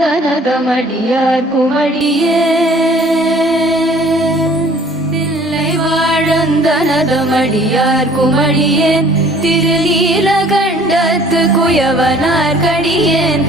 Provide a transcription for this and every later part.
வாழந்தனதமடியார் குமடியே. Thillai வாழந்தனதமடியார் குமடியேன் திருநீலகண்டத்து குயவனார் கடியேன்.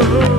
Oh.